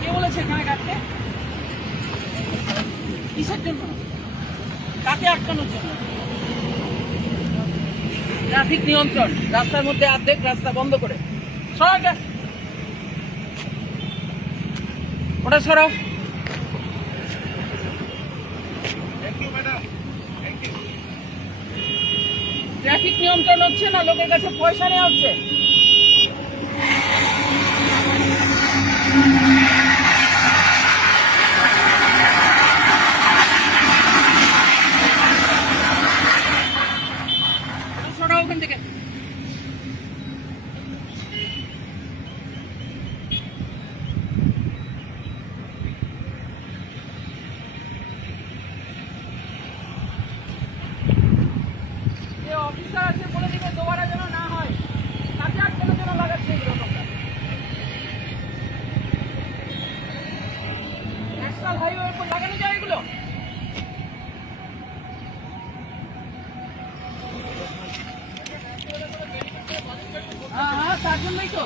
কে বলেছে এখানে কাটতে? কিসের জন্য? কাকে আটকানোর জন্য? ট্রাফিক নিয়ন্ত্রণ, রাস্তার মধ্যে অর্ধেক রাস্তা বন্ধ করে সরাটা, ওটা সরাও। ট্রাফিক নিয়ন্ত্রণ হচ্ছে না, লোকের কাছে পয়সা নেওয়া হচ্ছে। সরাও ওখান থেকে। অফিসার আছে বলে দিবে দোবারা যেন না হয়, কাজে আটকানোর জন্য লাগাচ্ছে এগুলো। ন্যাশনাল হাইওয়ের উপর লাগানো যায় এগুলো। হ্যাঁ, তার জন্যই তো।